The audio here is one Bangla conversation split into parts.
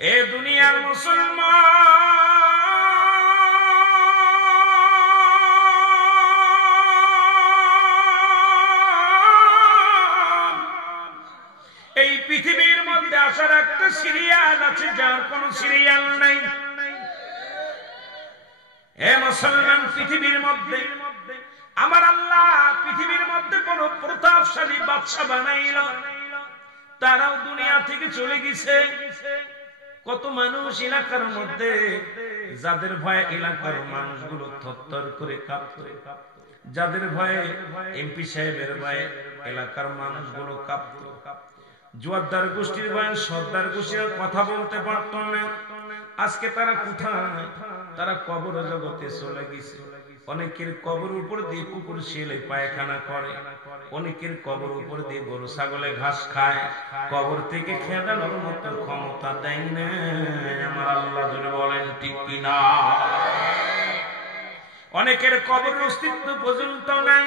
এ দুনিয়ার মুসলমান, এই পৃথিবীর মধ্যে আসার একটা সিরিয়াল আছে, যার কোন সিরিয়াল নাই। হে মুসলমান, পৃথিবীর মধ্যে আমার আল্লাহ পৃথিবীর মধ্যে কোন প্রতাপশালী বাদশা বানাইল, তারাও দুনিয়া থেকে চলে গেছে। কত মানুষ এলাকার মধ্যে, যাদের ভয়ে এলাকার মানুষগুলো থরথর করে কাঁপত, যাদের ভয়ে এমপি সাহেবের ভয়ে এলাকার মানুষগুলো কাঁপত, জোয়ারদার গোষ্ঠীর ভয়ে সর্দার গোষ্ঠীর কথা বলতে পারত না। আজকে তারা কোথায়? তারা কবর জগতে চলে গেছে। অনেকের কবর উপর দিয়ে কুকুর শিয়ালে পায়খানা করে, অনেকের কবর উপর দিয়ে গরু ছাগলে ঘাস খায়। কবর থেকে খেদানোর মতো ক্ষমতা দেয় না আমার আল্লাহ, জোরে বলেন ঠিক কিনা? অনেকের কবরের অস্তিত্ব পর্যন্ত নাই।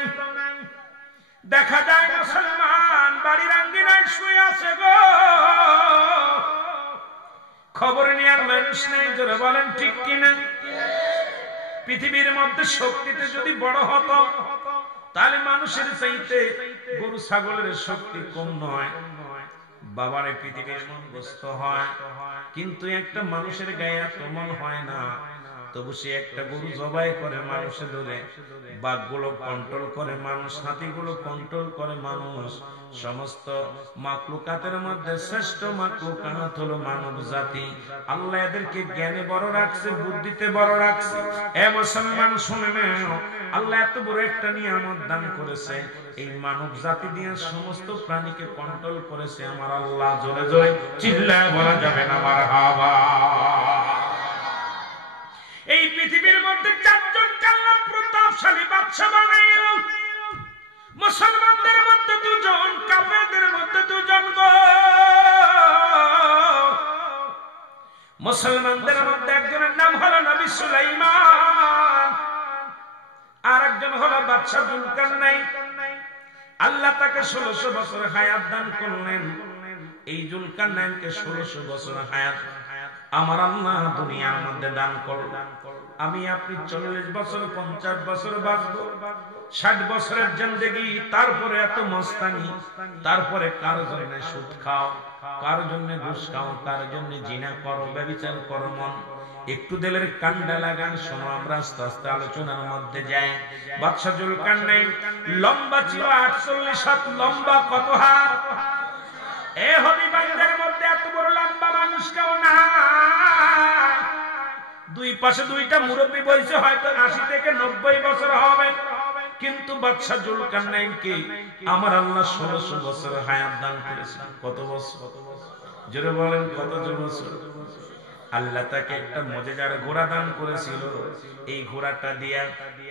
দেখা যায় মুসলমান বাড়ির আঙ্গিনায় শুয়ে আছে গো, খবর নেওয়ার মানুষ নেই, জোরে বলেন ঠিক কিনা? পৃথিবীর মধ্যে শক্তিতে যদি বড় হতো, তাহলে মানুষের চাইতে গরু ছাগলের শক্তি কম নয়। বাবারে পৃথিবীর মন গ্রস্ত হয়, কিন্তু একটা মানুষের গায়ে এত মন হয় না। তবু সে একটা গরু জবাই করে মানুষে ধরে, বাঘগুলো কন্ট্রোল করে মানুষ, হাতিগুলো কন্ট্রোল করে মানুষ। সমস্ত মাখলুকাতের মধ্যে শ্রেষ্ঠ মাখলুকাত হলো মানব জাতি। আল্লাহ এদেরকে জ্ঞানে বড় রাখছে, বুদ্ধিতে বড় রাখছে। এ মুসলমান শুনে নাও, আল্লাহ এত বড় একটা নিয়ামত দান করেছে, এই মানব জাতি দিয়ে সমস্ত প্রাণীকে কন্ট্রোল করেছে আমার আল্লাহ। জোরে জোরে চিল্লায় বলা যাবে না মারহাবা। এই পৃথিবীর মধ্যে চারজনকে আল্লাহ প্রতাপশালী বাদশা বানাইল। মুসলমানদের মধ্যে দুজন, কাফেরদের মধ্যে দুজন গো। মুসলমানদের মধ্যে একজনের নাম হলো নবী সুলাইমান, আর একজন হলো বাদশা জুলকারনাইন। আল্লাহ তাকে 1600 বছর হায়াত দান করলেন। এই জুলকারনাইনকে 1600 বছর হায়াত আমার আল্লাহ দুনিয়ার মধ্যে দান করলেন। আমি আপনি 40 বছর 50 বছর বাঁচবো, 60 বছরের জিন্দেগি, তারপরে এত মস্তানি, তারপরে কার জন্য সুদ খাও, কার জন্য ঘুষ খাও, কার জন্য জিনা করো, ব্যভিচার করো। মন একটু দিলের কান্ডা লাগান, শোনো আমরা আস্তে আস্তে আলোচনার মধ্যে যাই। বাদশা জুলকারনাইন লম্বা ছিল 48 হাত লম্বা। কত হাত? এ হবিগঞ্জের মধ্যে এত বড় লম্বা মানুষ কেউ না। দুই পাশে দুইটা মুরব্বী বয়সে হয়তো 80 থেকে 90 বছর হবে, কিন্তু বাদশা জুলকারনাইনকে আমার আল্লাহ 1600 বছর হায়াত দান করেছেন। কত বছর? জোরে বলেন কত বছর? আল্লাহ তাকে একটা মজেদার ঘোড়া দান করেছিল। এই ঘোড়াটা দিয়া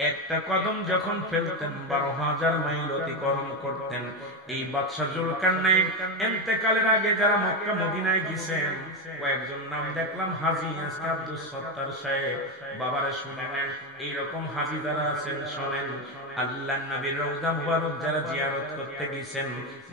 একটা কদম যখন ফেলতেন 12,000 মাইল অতিক্রম করতেন। এই বাদশা জুলকারনাইন ইন্তেকালের আগে যারা মক্কা মদিনায় গেছেন, কয়েকজন নাম দেখলাম হাজী আজকে আব্দুল সত্তার সাহেব। বাবারে শুনেন, এইরকম হাজী যারা আছেন শোনেন, আল্লাহর নবীর রওজা মুবারক যারা জিয়ারত করতে গেছেন,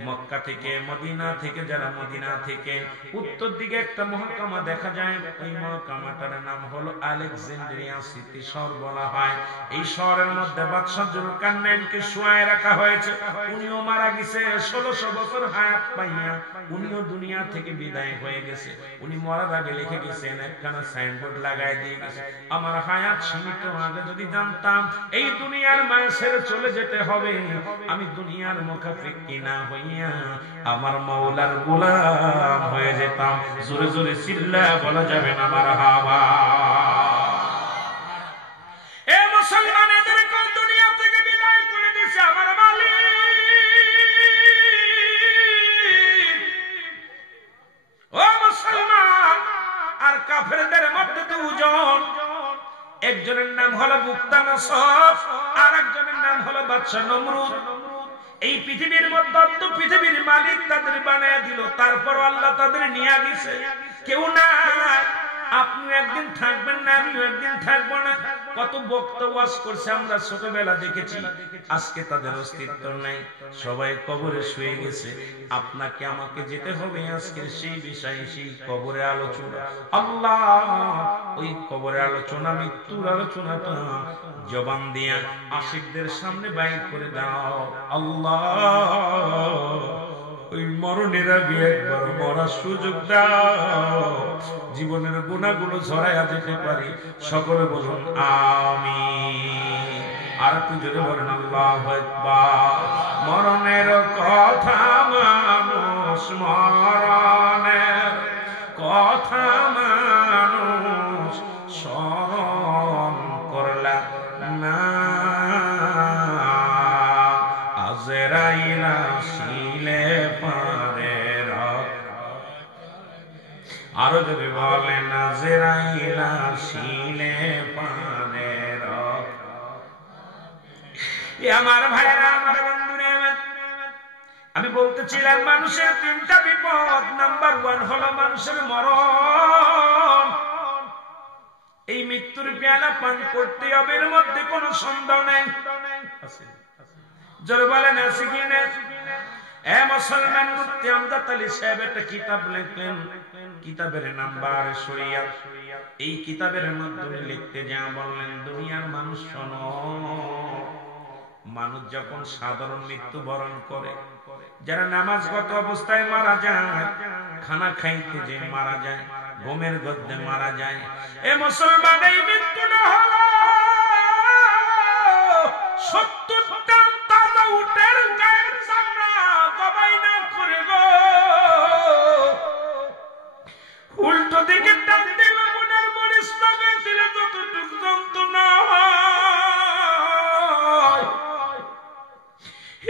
মক্কা থেকে মদিনা থেকে, যারা মদিনা থেকে উত্তর দিকে একটা মহকামা দেখা যায়, এই মহকামাটার নাম হলো আলেকজান্দ্রিয়া সিটি শহর বলা হয়। এই শহরের মধ্যে বাদশা জুলকারনাইনকে শুয়ায় রাখা হয়েছে। উনিও মারা গেছে 1600 বছর হায়াত পাইয়া, উনিও দুনিয়া থেকে বিদায় হয়ে গেছে। উনি মরার আগে লিখে গেছেন, একখানা সাইনবোর্ড লাগাই দিয়ে গেছে, আমার হায়াত সীমিত, আগে যদি জানতাম এই দুনিয়ার মায়া ছেড়ে চলে যেতে হবে, আমি দুনিয়ার মুখাপেক্ষী না হইয়া আমার মাওলার গোলাম হয়ে যেতাম। জোরে জোরে চিল্লা বলা যাবে না মারহাবা। এ মুসলমান, এদেরকে দুনিয়া থেকে বিদায় করে দিয়েছে আমার মালিক। ও মুসলমান, আর কাফেরদের মধ্যে দুজন, একজনের নাম হলো বুকতানসর, আর একজনের নাম হলো বাদশা নমরুদ। এই পৃথিবীর মধ্যে তো পৃথিবীর মালিক তাদের বানায় দিল, তারপর আল্লাহ তাদের নিয়ে গেছে। কেউ না, আপনি একদিন থাকবেন না, আমিও দু একদিন থাকবো না। কত বক্তব্য করছে আমরা ছোটবেলা দেখেছি, আজকে তাদের অস্তিত্ব নাই, সবাই কবরে শুয়ে গেছে। আপনাকে আমাকে যেতে হবে আজকে সেই বিষয়ে, সেই কবরে আলোচনা। আল্লাহ ওই কবরে আলোচনা, মৃত্যুর আলোচনাটা জবান দিয়া আশিকদের সামনে বাইর করে দাও আল্লাহ। ওই মরণের আগে একবার মরার সুযোগ দাও, জীবনের গুনাহগুলো ঝরাইয়া যেতে পারি। সকলে বলুন আমিন। আর একটু জোরে বলেন আল্লাহু আকবার। মরণের কথা মানুষ, মরণের কথা মানুষ স্মরণ করলা না, আজরাইল আসিলে পারে আরো যদি বলেন আজরাইল আসিলে পারে। আমার ভাইরা, আমার বন্ধুরা, আমি বলতেছিলাম মানুষের তিনটা বিপদ। নাম্বার 1 হলো মানুষের মরণ। এই মৃত্যুর পেয়ালা পান করতে হবে, এর মধ্যে কোনো সন্দেহ নেই। জোরে বলেন আছে কি না? মুসলমান মুফতি আমজাদ আলী সাহেব একটা কিতাব লিখলেন, কিতাবের নাম বারে শরিয়াত। এই কিতাবের মাধ্যমে লিখতে যা বললেন, দুনিয়ার মানুষ শোনো, মানুষ যখন সাধারণ মৃত্যুবরণ করে, যারা নামাজগত অবস্থায় মারা যায়, খানা খাইতে যে মারা যায়, ঘুমের গদ্যে মারা যায়, এ মুসলমান এই মৃত্যুটা হলো 70টা তাজা উটের গায়ের চামড়া জবাই না করে গো, উল্টো দিকে টান দিল মনের মরিচ লাগাই দিলে যতটুকু যন্ত্রণা হয়,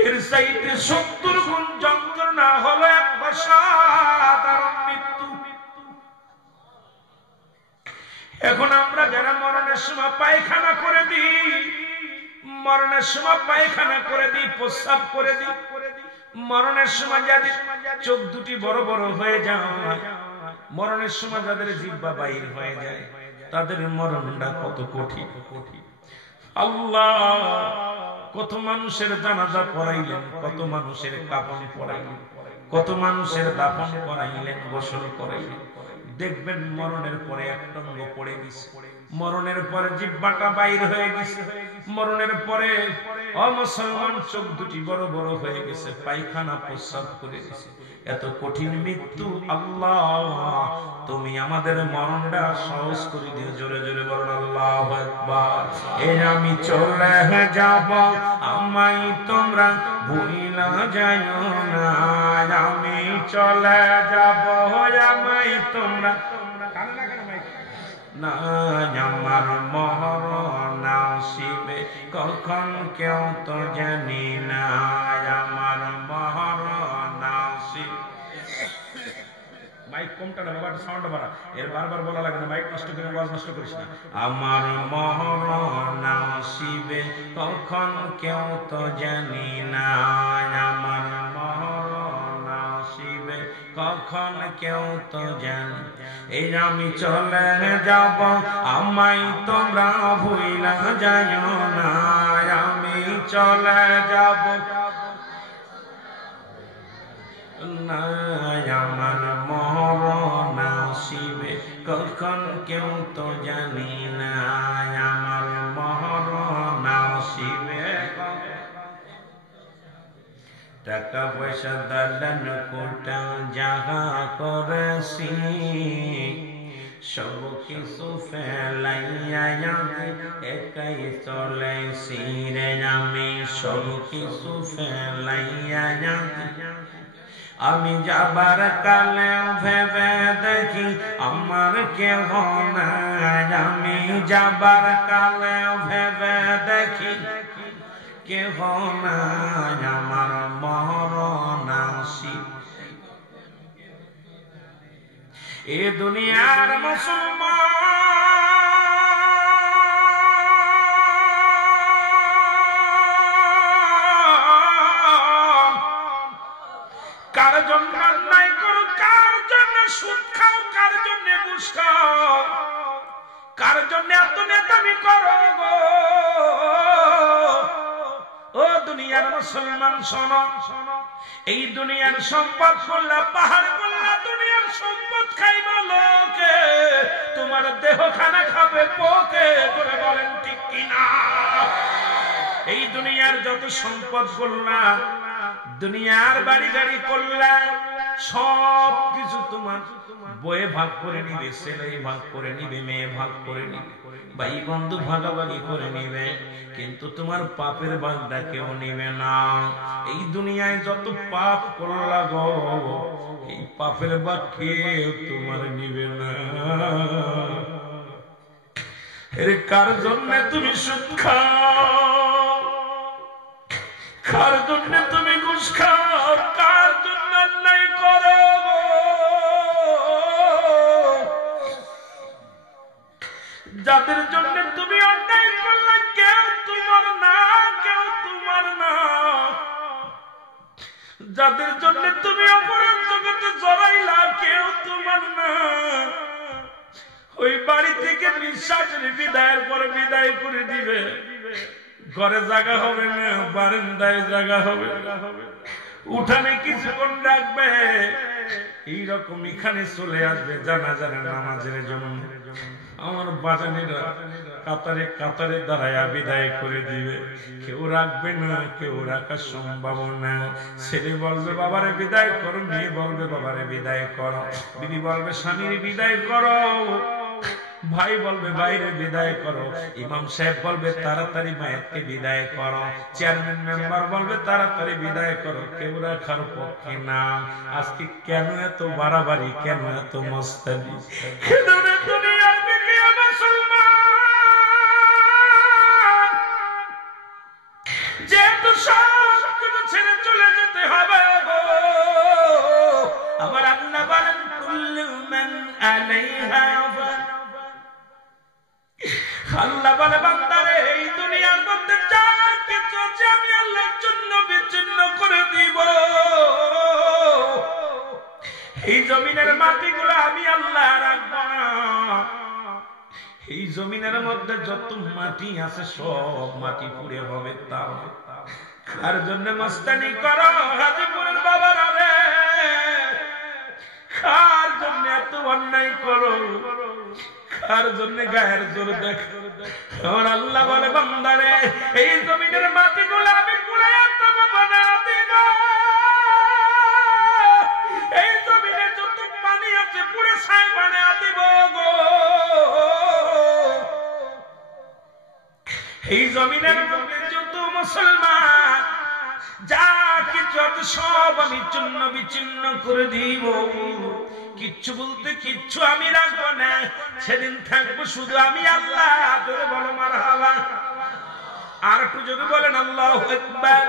এর চাইতে 70 গুণ যন্ত্রণা হলো একটা সাধারণ মৃত্যু। এখন আমরা যারা মরণের সময় পায়খানা করে দিই, মরণের সময় পায়খানা করে দিই, প্রস্রাব করে দিই, মরণের সময় যাদের চোখ দুটি বড় বড় হয়ে যায়, মরণের সময় যাদের জিহ্বা বাইর হয়ে যায়, তাদের মরণটা কত কঠিন। আল্লাহ কত মানুষের জানাজা পড়াইলেন, কত মানুষের কাফন পড়াইলেন, কত মানুষের দাফন করাইলেন, গোসল করাইলেন। দেখবেন মরণের পরে একটা অঙ্গ পড়ে গেছে, মরণের পরে জিহ্বাটা বাইর হয়ে গেছে, মরণের পরে অমুসলমান চোখ দুটি বড় বড় হয়ে গেছে, পায়খানা প্রস্রাব করে দিয়েছে। এত কঠিন মৃত্যু, আল্লাহ তুমি আমাদের মরণটা সহজ করে দিও। জোরে জোরে বলুন আল্লাহু আকবার। এই আমি চলে যাব, আমায় তোমরা ভুলিলা যাইও না, আমি চলে যাব, আমায় তোমরা না, আমার মরণ আসিবে কখন কেউ তো জানি না, আমার মরণ আসিবে। মাইক কমটা না বাবা, সাউন্ড বাড়া, এর বারবার বলা লাগে না, মাইক নষ্ট করে আওয়াজ নষ্ট করিস না। আমার মরণ আসিবে কখন কেউ তো জানি না, আমার মরণ আসিবে কখন কেউ তো জানি। এই আমি চলে যাব, আমায় তোমরা ভুইলা যাইও না, আমি চলে যাব না, আমার মরণ আসিবে কখন কেউ তো জানি না, আমার মরণ আসিবে। টাকা পয়সা দালান কোটা যাহা করেছি, সব কিছু ফেলাইয়া একাই চলেছি রে, আমি সব কিছু ফেলাইয়া আমি যাবার কালে ভেবে দেখি আমার কেহ নাই, আমি যাবার কালে ভেবে দেখি কেহ নাই, আমার মরণ আসিবে। এ দুনিয়ার মুসলমান, কার জন্য অন্যায় করো, কার জন্য সুদ খাও, কার জন্য ঘুষ খাও, কার জন্য এত নেতামি করো গো? ও দুনিয়ার মুসলমান শোনো, এই দুনিয়ার সম্পদ করলা, পাহাড় করলা, দুনিয়ার সম্পদ খাইব লোকে, তোমার দেহ খানা খাবে পোকে, করে বলেন ঠিক কিনা? এই দুনিয়ার যত সম্পদ করলা, দুনিয়ার বাড়ি গাড়ি করলা, সব কিছু তোমার বয়ে ভাগ করে নিবে, ছেলে ভাগ করে নিবে, মেয়ে ভাগ করে নিবে, ভাই বন্ধু ভাগাভাগি করে নিবে, কিন্তু তোমার পাপের ভাগটা কেউ নিবে না। এই দুনিয়ায় যত পাপ করলা গো, এই পাপের ভাগ কেউ তোমার নিবে না। এর কার জন্য তুমি সুদ খাও, কার জন্য তুমি ঘুষ খাও, কার জন্য অন্যায় করো? যাদের জন্য তুমি অন্যায় করলে কেউ তোমার না, কেউ তোমার না। যাদের জন্য তুমি অপরাধ জগতে জড়াইলা, কেউ তোমার না। ওই বাড়ি থেকে বিশ্বাসের বিদায়ের পরে বিদায় করে দিবে, ঘরে জায়গা হবে না, বারান্দায় জায়গা হবে, উঠানে কিছুক্ষণ রাখবে, এইরকম এখানে চলে আসবে জানাজার নামাজের জন্য। আমার বাজানেরা কাতারে কাতারে দাঁড়ায়া বিদায় করে দিবে, কেউ রাখবে না, কেউ রাখার সম্ভাবনা। ছেলে বলবে বাবারে বিদায় করো, মেয়ে বলবে বাবারে বিদায় করো, বিবি বলবে স্বামীর বিদায় করো, ভাই বলবে বাইরে বিদায় করো, ইমাম সাহেব বলবে তাড়াতাড়ি মায়েরকে বিদায় করো, চেয়ারম্যান মেম্বার বলবে তাড়াতাড়ি বিদায় করো, কেউ রাখার পক্ষে না। আজকে কেন এত বাড়াবাড়ি, কেন এত মস্তানি? যেহেতু সব কিছু ছেড়ে চলে যেতে হবে গো, আমার আল্লাহ বলেন কুল্লু মান আলাইহা ফান। আল্লাহ বলে বান্দারে, এই দুনিয়ার মধ্যে যা কিছু আছে আমি আল্লাহর জন্য বিচ্ছিন্ন করে দিব। এই জমিনের মাটিগুলো আমি আল্লাহ রাখবো না। এই জমিনের মধ্যে যত মাটি আছে সব মাটি পুড়ে হবে। তাও কার জন্য মস্তানি করো হাজিপুরের বাবারা রে? কার জন্য এত অন্যায় করো? কার জন্য গায়ের জোর দেখো? আমার আল্লাহ বলে বান্দারে, এই জমিনের মাটিগুলো আমি পুড়ে বানা দিব। এই জমিনে যত পানি আছে পুড়ে ছাই বানা দিব গো। এই জমিনের মধ্যে যত মুসলমান যা কিছু আছে সব আমি চূর্ণ বিচ্ছিন্ন করে দিব। কিচ্ছু বলতে কিচ্ছু আমি রাখবো না। সেদিন থাকবো শুধু আমি আল্লাহ। জোরে বলো মারহাবা। আর একটু যদি বলেন আল্লাহু আকবার।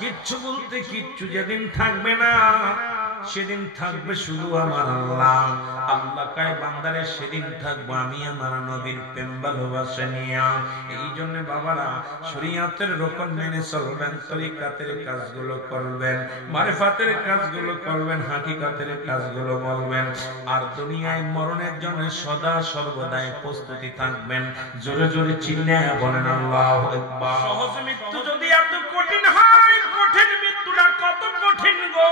কিচ্ছু বলতে কিচ্ছু যেদিন থাকবে না, সেদিন থাকবে শুধু আমার আল্লাহ। আল্লাহ কায় বান্দারে সেদিন থাকবো আমি আমার নবীর প্রেম ভালোবাসা নিয়ে। এই জন্য বাবারা শরীয়তের রকম মেনে চলবেন, তরিকাতের কাজগুলো করবেন, মারিফাতের কাজগুলো করবেন, হাকিকাতের কাজগুলো বলবেন। আর দুনিয়ায় মরণের জন্য সদা সর্বদাই প্রস্তুতি থাকবেন। জোরে জোরে চিল্লায়া বলেন আল্লাহু আকবার। সহজ মৃত্যু যদি এত কঠিন হয়, কঠিন মৃত্যুটা কত কঠিন গো।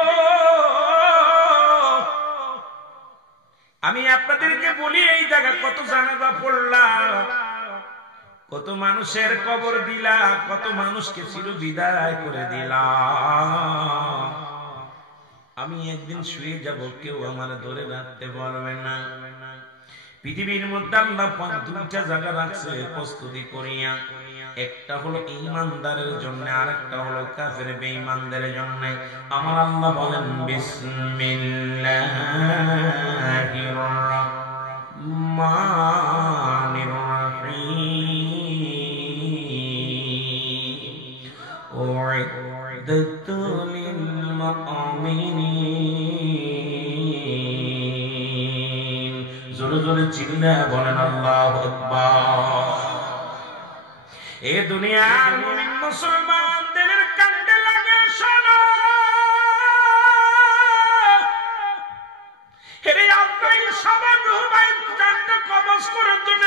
আমি আপনাদেরকে বলি, এই জায়গা কত জানাজা পড়লাম, কত মানুষের কবর দিলা, কত মানুষকে চির বিদায় করে দিলাম। আমি একদিন শুয়ে যাব, কেউ আমার ধরে রাখতে পারবে না। পৃথিবীর মধ্যে আল্লাহ পাক দুইটা জায়গা রাখছে প্রস্তুতি করিয়া। একটা হলো ঈমানদারের জন্য, আর একটা হলো কাফের বেঈমানদের জন্য। আমার আল্লাহ বলেন বিসমিল্লাহির রাহমানির রাহিম। উইদ্দাত লিল মুমিনিন। জোরে জোরে চিল্লায়া বলেন আল্লাহু আকবার। এ দুনিয়ার মুমিন মুসলমান দিলের কান্দে লাগে শোনো, হেরে আল্লাহ সবার রুহ বাইত জানতে কবজ করার জন্য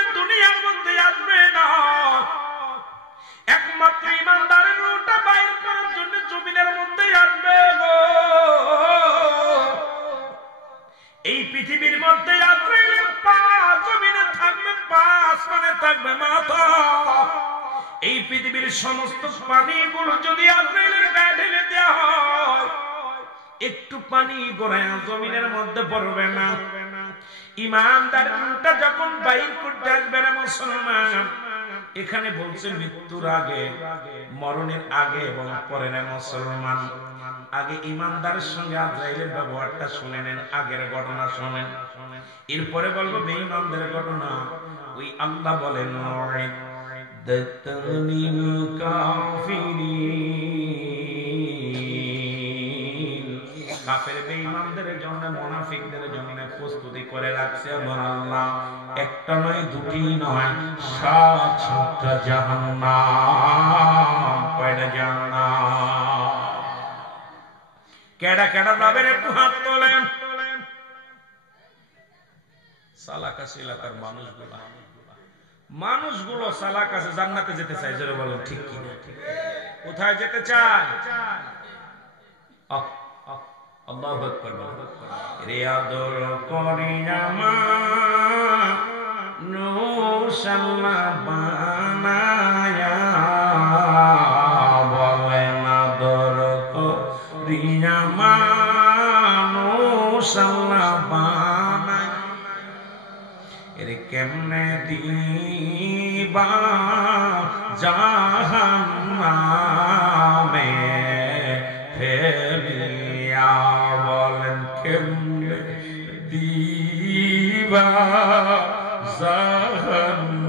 আসমানে থাকবে মাথা। এই পৃথিবীর সমস্ত পানিগুলো যদি আজরাইলের গায়ে ঢেলে দেওয়া হয়, একটু পানি গড়ায়া জমিনের মধ্যে পড়বে না। ঈমানদারটা যখন বাইর করতে আসবে না মুসলমান, এখানে বলছে মৃত্যুর আগে, মরণের আগে এবং পরে না মুসলমান। আগে ঈমানদারের সঙ্গে আজরাইলের ব্যবহারটা শুনে নেন, আগের ঘটনা শুনেন, এরপরে বলবো বেঈমানদের ঘটনা। ওই আল্লাহ বলেন কাফের বেঈমানদের জন্য, মুনাফিকদের জন্য প্রস্তুতি করে রাখছে আমার আল্লাহ। একটা নয়, দুটি নয়, ৭টা জাহান্নাম। কয়টা জাহান্নাম? কেডা কেডা যাবেন একটু হাত তোলেন। সালাকাশ এলাকার মানুষগুলো সালাকাশে জান্নাতে যেতে চায়, জোরে বলেন ঠিক কি? কোথায় যেতে চায়? আল্লাহু আকবার। রে আদর করি মানুষাল্লাহ বানায়া, বলেন আদর করি মানুষাল্লাহ বানায়, এর কেমনে দিবা জাহান্নামে ফেলিয়া, বলেন কেমনে দিবা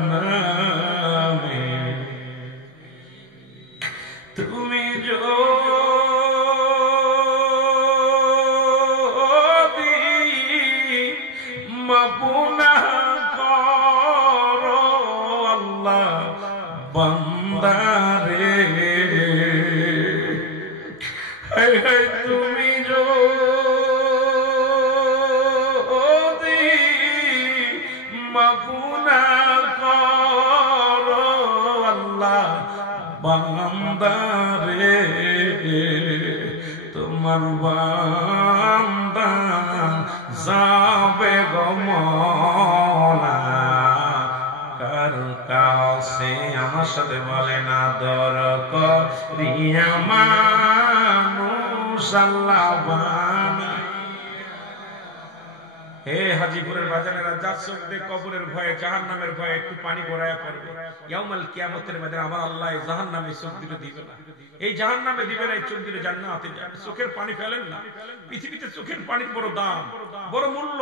জাহান্নামে। তুমি যদি মাপুনা করো আল্লাহ বান্দারে, তুমি যদি মাপুনা করো আল্লাহ বান্দারে, তোমার বান্দা যাবে গো মওলা কার কাছে। আমার সাথে বলেন আদর করিয়া মানুষ আল্লাহ বানায়। হে হাজীপুরের বাজানেরা, যার চোখ দিয়ে কবরের ভয়ে, জাহান্নামের ভয়ে একটু পানি গড়ায়া পড়বে, ইয়াউমাল কিয়ামতের ময়দানে আমার আল্লাহ এই জাহান্নামে চোখ দিতে দিবে না, এই জাহান্নামে দিবে না, এই চোখ দিলে জান্নাতে যাবে। চোখের পানি ফেলেন না। পৃথিবীতে চোখের পানির বড় দাম, বড় মূল্য।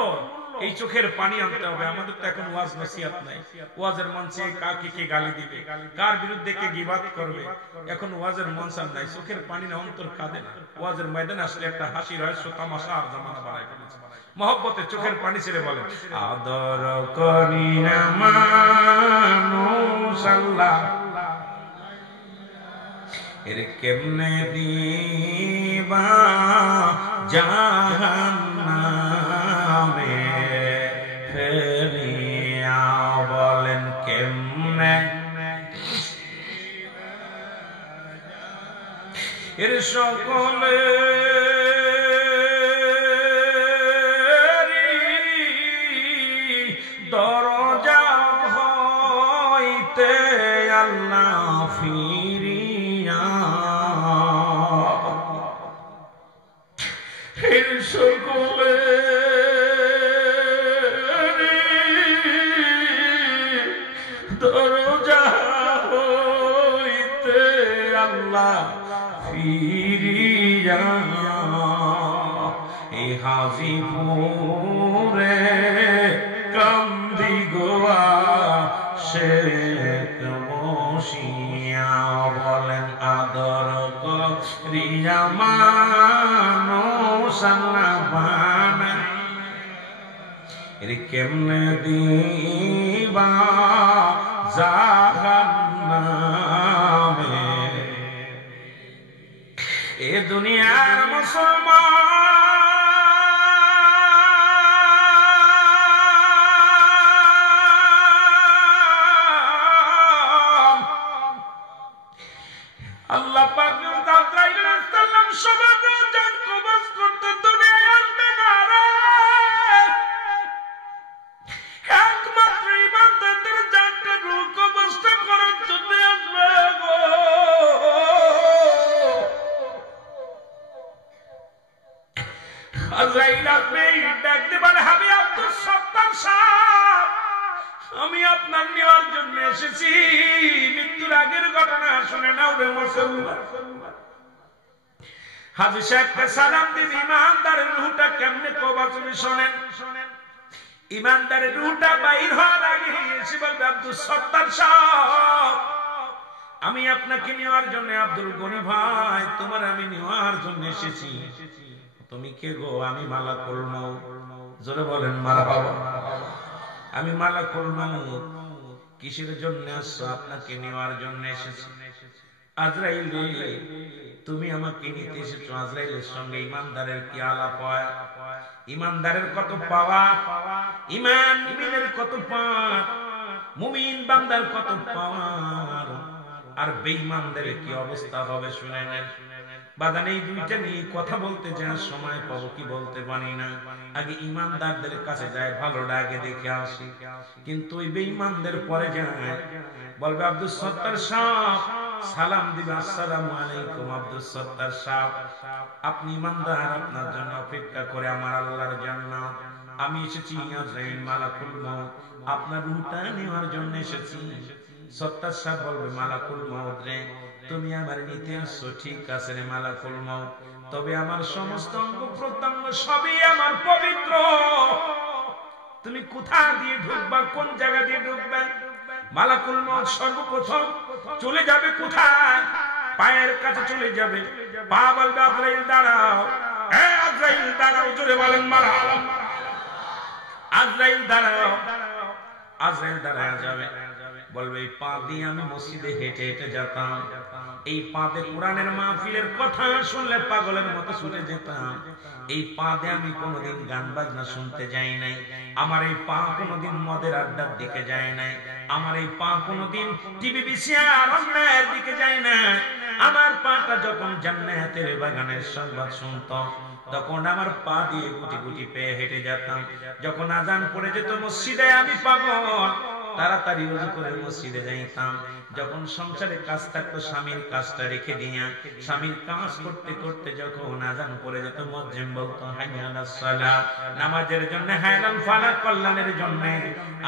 এই চোখের পানি আনতে হবে। আমাদের তো এখন ওয়াজ নসিহত নাই। ওয়াজের মঞ্চে কাকে কে গালি দিবে, কার বিরুদ্ধে কে গীবাত করবে, এখন ওয়াজের মঞ্চ আর নাই। চোখের পানি না, অন্তর কাঁদে না। ওয়াজের ময়দানে আসলে একটা হাসি, রহস্য, তামাশা আর জামানা বাড়ায় ফেলেছে। মহব্বতে চোখের পানি ছেড়ে বলেন আদর করি না মানুষ আল্লাহ, এর কেমনে দিবা জাহান্নামে ফেলিয়া, বলেন কেমনে। এর সকলে দরজা হইতে আল্লাহ ফিরিয়া, এর সকলে দরজা হইতে আল্লাহ ফিরিয়া, এই হাজীপুরে কান্দি গোয়া শেখ বসিয়া, বলেন আদর করিয়া মানুষ আল্লাহ বানায়, এর কেমনে দিবা জাহান্নামে। এ দুনিয়ার মুসলমান, আল্লাহ পাক আজরাইল আলাইহিস সালাম সমাজে জান কবজ করতে দুনিয়ায় আসবে না রে। একমাত্র ইমানদারদের জানটা সাহেব, আমি আপনার নেওয়ার জন্য এসেছি। মৃত্যুর আগের ঘটনা শুনে নাও রে মুসলমান। হাজী সাহেবকে সালাম দিবি, ইমানদারের রূহটা কেমনে কবা তুমি শোনেন। ইমানদারের রূহটা বাইর হওয়ার আগে এসে বলবে, আব্দুল সত্তার সাহেব, আমি আপনাকে নেওয়ার জন্য, আব্দুল গনি ভাই তোমার আমি নেওয়ার জন্য এসেছি। তুমি কে গো? আমি মালাকুল মউত। জোরে বলেন মারহাবা। আমি মালাকুল মউত। কিসের জন্য আসছো? আপনাকে নেওয়ার জন্য এসেছি। আজরাইল রে, তুমি আমাকে নিতে এসেছো। আজরাইলের সঙ্গে ইমানদারের কি আলাপ হয়? ইমানদারের কত পাওয়া, ইমান মুমিনের কত পাওয়া, মুমিন বান্দার কত পাওয়া, আর বেঈমানদের কি অবস্থা হবে শুনে নেন। বাদান এই দুইটা নিয়ে কথা বলতে যাওয়ার সময় পাবো কি বলতে পারি না। আগে ইমানদারদের কাছে যায়, ভালোটা আগে দেখে আসি। কিন্তু ওই বেঈমানদের পরে যায়, বলবে আব্দুল সত্তার সাহেব, সালাম দিবে, আসসালামু আলাইকুম আব্দুল সত্তার সাহেব, আপনি ইমানদার, আপনার জন্য অপেক্ষা করে আমার আল্লাহর জান্নাত। আমি এসেছি আজরাইল মালাকুল মউত, আপনার রূহটা নেওয়ার জন্য এসেছি। সত্তার সাহেব বলবে, মালাকুল মউত রে, তুমি আমার নিতে আসছো, ঠিক আছে রে মালাকুল মউত, তবে আমার সমস্ত অঙ্গ প্রত্যঙ্গ সবই আমার পবিত্র। তুমি কোথা দিয়ে ঢুকবা, কোন জায়গা দিয়ে ঢুকবে? মালাকুল মউত সর্বপ্রথম চলে যাবে কোথায়? পায়ের কাছে চলে যাবে। পা বলবে, আজরাইল দাঁড়াও, আজরাইল দাঁড়াও। জোরে বলেন মারহাবা। আজরাইল দাঁড়াও। আজরাইল দাঁড়ায় যাবে, বলবে এই পা দিয়ে আমি মসজিদে হেঁটে হেঁটে যেতাম, এই পাতে কোরআনের মাহফিলের কথা শুনলে পাগলের মতো ছুটে যেতাম, এই পা দিয়ে আমি কোনোদিন গান বাজনা শুনতে যাই নাই, আমার এই পা কোনোদিন মদের আড্ডার দিকে যায় নাই, আমার এই পা কোনোদিন টিভি বিসিআর অন্যায়ের দিকে যায় না। আমার পাটা যখন জান্নাতের বাগানের সংবাদ শুনতো, তখন আমার পা দিয়ে গুটি গুটি পেয়ে হেঁটে যেতাম। যখন আজান পড়ে যেত মসজিদে, আমি পাগল তাড়াতাড়ি ওযু করে মসজিদে যাইতাম। যখন সংসারে কাজ থাকতো, স্বামীর কাজটা রেখে দিয়া স্বামীর কাজ করতে করতে যখন আজান পড়ে যেত, মুয়াজ্জিন বলতো হাইয়া আলাস সালাত, নামাজের জন্য, হায়রান ফালাহ, কল্যাণের জন্য,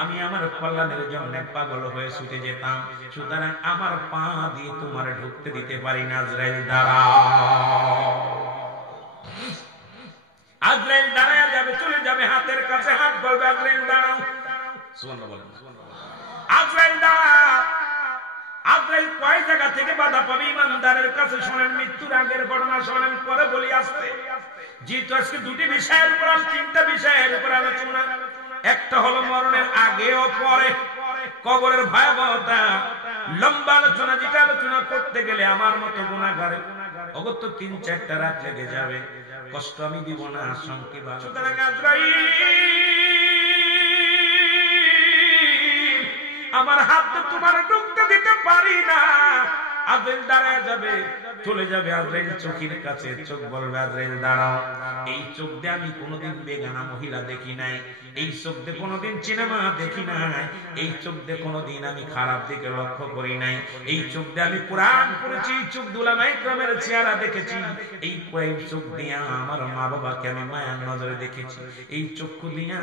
আমি আমার কল্যাণের জন্য পাগল হয়ে ছুটে যেতাম। সুতরাং আমার পা দিয়ে তোমার ঢুকতে দিতে পারি না। আজরাইল দাঁড়াও। আজরাইল দাঁড়ায় যাবে, চলে যাবে, হাতের কাছে হাত বলবে, আজরাইল দাঁড়াও। সুবহানাল্লাহ বলেন। আজরাইল দাঁড়াও। আজরাইল কয় জায়গা থেকে বাধা পাবে ইমানদারের কাছে? শোনেন, মৃত্যুর আগের ঘটনা শোনেন, পরে বলি আসতে। যেহেতু আজকে দুটি বিষয়ের উপর, তিনটা বিষয়ের উপর আলোচনা, একটা হলো মরণের আগে ও পরে, কবরের ভয়াবহতা, লম্বা আলোচনা, যেটা আলোচনা করতে গেলে আমার মতো গুনাহগার অগত্য ৩-৪টা রাত লেগে যাবে। কষ্ট আমি দিব না, সংক্ষেপ। সুতরাং আজরাইল, আমার হাত তোমার ঢুকতে দিতে পারি না। আজরাইল দাঁড়ায় যাবে, চলে যাবে আজরাইল চোখের কাছে, চোখ বলবে আজরাইল দাঁড়াও। এই চোখ দিয়ে আমি কোনোদিন বেগানা মহিলা দেখি নাই, এই চোখ দিয়ে কোনোদিন সিনেমা দেখি নাই, এই চোখ দিয়ে কোনোদিন আমি খারাপ দিকে লক্ষ্য করি নাই, এই চোখ দিয়ে আমি কোরআন পড়েছি, এই চোখ দিয়ে উলামায়ে কেরামের চেহারা দেখেছি, এই চোখ দিয়ে আমার মা বাবাকে আমি মায়ার নজরে দেখেছি, এই চক্ষু দিয়ে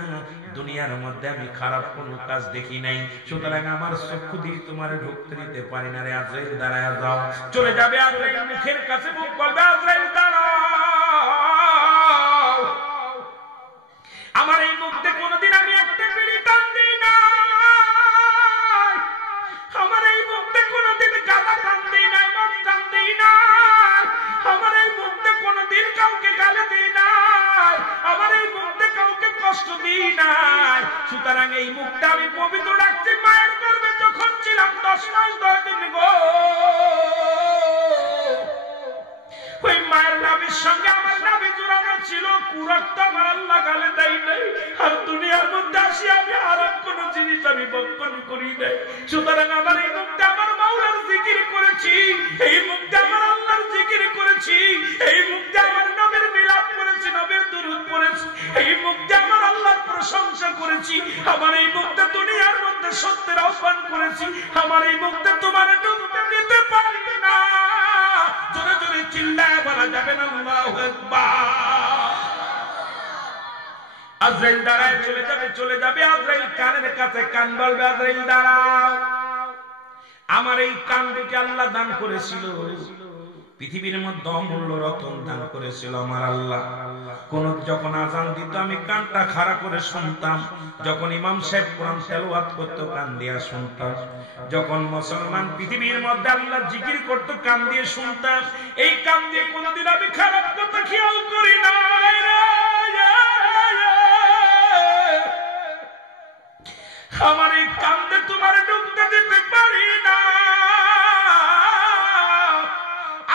দুনিয়ার মধ্যে আমি খারাপ কোনো কাজ দেখি নাই। সুতরাং আমার চক্ষু দিয়ে তোমার ঢুকতে দিতে পারি না রে। আজরাইল দাঁড়ায় যাও। চলে যাবে আজরাইল, মুখের কাছে মুখ বলবে, আজরাইল দাঁড়াও। আমার এই মুখ দিয়ে কোনোদিন আমি একটা বিড়ি টান দিই না, আমার এই মুখ দিয়ে কোনোদিন গাঁজা টান দিই না, মদ টান দিই না, আমার এই মুখ দিয়ে কোনোদিন কাউকে গালি দিই না, আমার এই মুখ দিয়ে কাউকে কষ্ট দিই না। সুতরাং এই মুখটা আমি পবিত্র রাখছি। মায়ের গর্ভে যখন ছিলাম 10 মাস 10 দিন গো, ওই মায়ের নাভির সঙ্গে আমার নাভি জোড়ানো ছিল, কুরক্ত আমার আল্লাহ গালে দেয় নাই। আর দুনিয়ার মধ্যে আসি আমি হারাম কোন জিনিস আমি ভক্ষণ করি নাই। সুতরাং আমার এই মুখটা আমার মাওলার জিকির করেছি, এই মুখটা আমার আল্লাহর জিকির করেছি, এই মুখটা আমার নবীর মিলাদ করেছি, নবীর দুরূদ পড়েছি, এই মুখটা আমার আল্লাহর প্রশংসা করেছি, আমার এই মুখটা দুনিয়ার মধ্যে সত্যের আহ্বান করেছি, আমার এই মুখটা তোমার ডুবতে দিতে পারি না। জোরে জোরে চিল্লায় বলা যাবে না আল্লাহু আকবার। আজরাইল দাঁড়ায় চলে যাবে আজরাইল কানের কাছে কান বলবে আজরাইল দাঁড়াও আমার এই কান দুটি আল্লাহ দান করেছিল পৃথিবীর মধ্যে অমূল্য রতন দান করেছিল আমার আল্লাহ কোন যখন আযান দিত আমি কানটা খাড়া করে শুনতাম যখন ইমাম সাহেব কোরআন তেলাওয়াত করত কান দিয়ে শুনতাম যখন মুসলমান পৃথিবীর মধ্যে আল্লাহ জিকির করত কান দিয়ে শুনতাম এই কান দিয়ে কোনদিন আমি খারাপ কথা খেয়াল করি না আমার এই কান দিয়ে তোমার ঢুকতে দিতে পারি না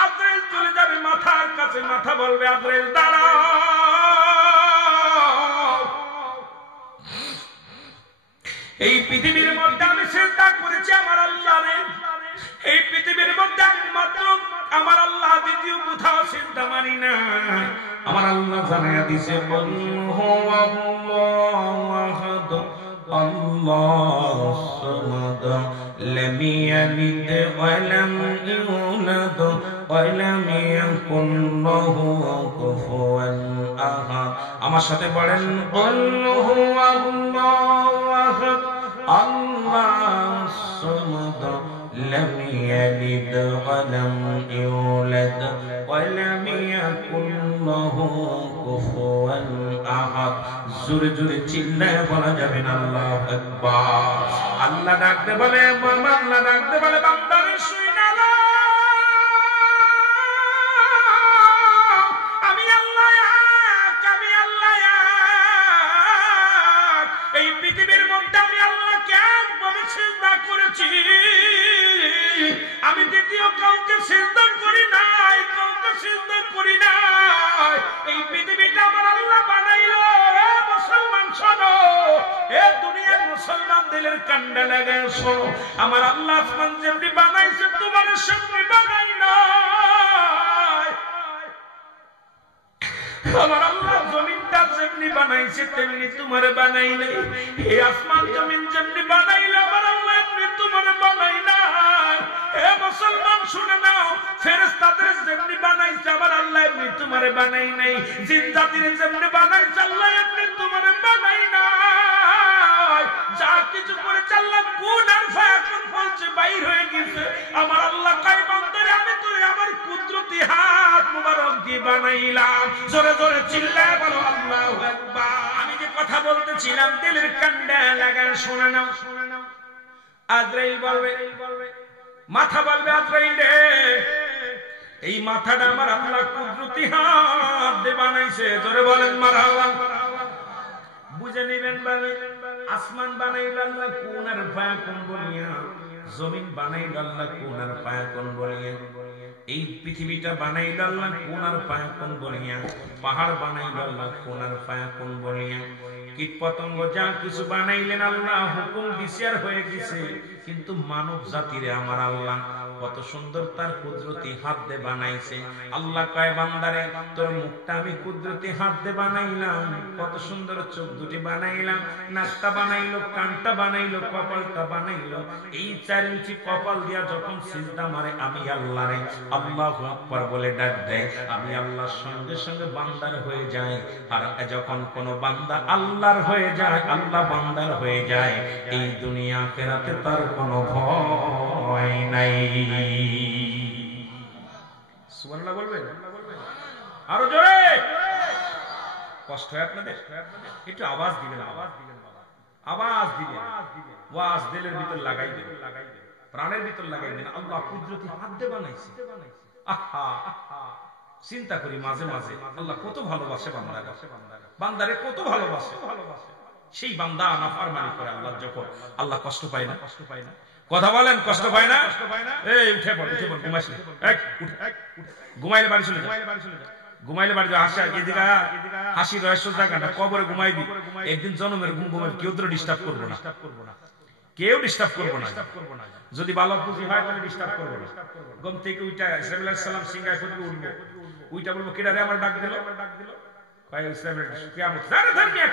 আজরাইল চলে যাবে মাথার কাছে মাথা বলবে আজরাইল দাঁড়াও এই পৃথিবীর মধ্যে আমি সিজদা করেছি আমার আল্লাহরে এই পৃথিবীর মধ্যে একমাত্র আমার আল্লাহ দ্বিতীয় কোথাও সিজদা মারি না আমার আল্লাহ জানায়া দিয়েছে বলহু আল্লাহু আহাদ আল্লাহুস সামাদ লাম ইয়ালিদ ওয়া লাম ইউলাদ ওয়া লাম ইয়াকুন লাহু কুফুয়ান আহাদ আমার সাথে পড়েন বলহু আল্লাহু আহাদ আল্লাহুস সামাদ লাম ইয়ালিদ ওয়া লাম ইউলাদ ওয়া লাম ইয়াকুন লাহু কুফুয়ান আহাদ জোরে জোরে চিল্লায় বলা যাবে না আল্লাহু আকবার আল্লাহ ডাকতে বলে আল্লাহ ডাকতে বলে বান্দারে শুই না আমি আল্লাহ এই পৃথিবীর মধ্যে আমি আল্লাহকে একভাবে সিজদা করেছি আমি দ্বিতীয় কাউকে সিজদা করি নাই এই পৃথিবীটা আমার আল্লাহ বানাইলো মুসলমান শোনো এ দুনিয়ার মুসলমান দিলের কান্ডা লাগায় শোনো আমার আল্লাহ আসমান যেমনি বানাইছে তোমার সামনে বানাই নাই আমার আল্লাহ জমিনটা যেমনি বানাইছে তেমনি তোমার বানাই নাই এই আসমান জমিন যেমনি বানাইলো আমার আল্লাহ এমনি তোমার বানাই নাই এ মুসলমান শুনে নাও ফেরেশতাদের যেমনি বানাইছে আমার আল্লাহ এমনি তোমার বানাই নাই জিন জাতির যেমনি বানাইছে আল্লাহ এমনি তোমার বানাই নাই যা কিছু করে আল্লাহ কোন আর ফায়াকুন বলছে বাইর হয়ে গেছে আমার আল্লাহ কয় বান্দারে আমি তোরে আমার কুদরতি হাত মুবারক দিয়ে বানাইলাম জোরে জোরে চিল্লায় বলো আল্লাহু আকবার আমি যে কথা বলতেছিলাম দিলের কান্ডা লাগায় শুনে নাও আজরাইল বলবে মাথা বলবে আজরাইল রে এই মাথাটা আমার আল্লাহ কুদরতি হাত দিয়ে বানাইছে জোরে বলেন মারহাবা বুঝে নিবেন বলে আসমান বানাইল আল্লাহ কোন আর ফায়াকুন বলিয়া জমিন বানাইল আল্লাহ কোন আর ফায়াকুন বলিয়া এই পৃথিবীটা বানাইল আল্লাহ কোন আর ফায়াকুন বলিয়া পাহাড় বানাইল আল্লাহ কোন আর ফায়াকুন বলিয়া কীট পতঙ্গ যা কিছু বানাইলেন আল্লাহ হুকুম দিছে আর হয়ে গেছে কিন্তু মানব জাতিরে আমার আল্লাহ কত সুন্দর তার কুদরতি হাত দিয়ে বানাইছে আল্লাহ কয় বান্দারে তোর মুখটা আমি কুদরতি হাত দিয়ে বানাইলাম কত সুন্দর চোখ দুটি বানাইলাম নাকটা বানাইলো কানটা বানাইলো কপালটা বানাইলো এই 4 ইঞ্চি কপাল দিয়া যখন সিজদা মারে আমি আল্লাহরে আল্লাহু আকবার বলে ডাক দেয় আমি আল্লাহর সঙ্গে সঙ্গে বান্দার হয়ে যায় আর যখন কোন বান্দা আল্লাহর হয়ে যায় আল্লাহ বান্দার হয়ে যায় এই দুনিয়া আখিরাতে তার কোনো ভয় নাই সুবহানাল্লাহ বলবেন আরো জোরে কষ্ট হয় আপনাদের একটু আওয়াজ দিবেন আওয়াজ দিবেন ওয়াজ দিলের ভিতর লাগাইবেন প্রাণের ভিতর লাগাইবেন আল্লাহ কুদরতি হাত দিয়ে বানাইছে আহা চিন্তা করি মাঝে মাঝে আল্লাহ কত ভালোবাসে বান্দারে কত ভালোবাসে সেই বান্দা নাফরমানি করে আল্লাহ যখন আল্লাহ কষ্ট পায় না কথা বলেন কষ্ট পায় না এই উঠে পড় ঘুমাইস ঘুমাইলে বাড়ি চলে যা ঘুমাইলে বাড়ি হাসি রহস্য জায়গাটা কবরে ঘুমাইবি একদিন জন্মের ঘুমের কেউ তো ডিস্টার্ব করবো না কেউ ডিস্টার্ব করবো না যদি ভালো পুঁজি হয় তাহলে ডিস্টার্ব করবো না ঘুম থেকে উইটা ইসলাম আলাইহিস সালাম সিংহায় ফুটবে উঠবো উইটা বলবো কেডারে আমার ডাক দিল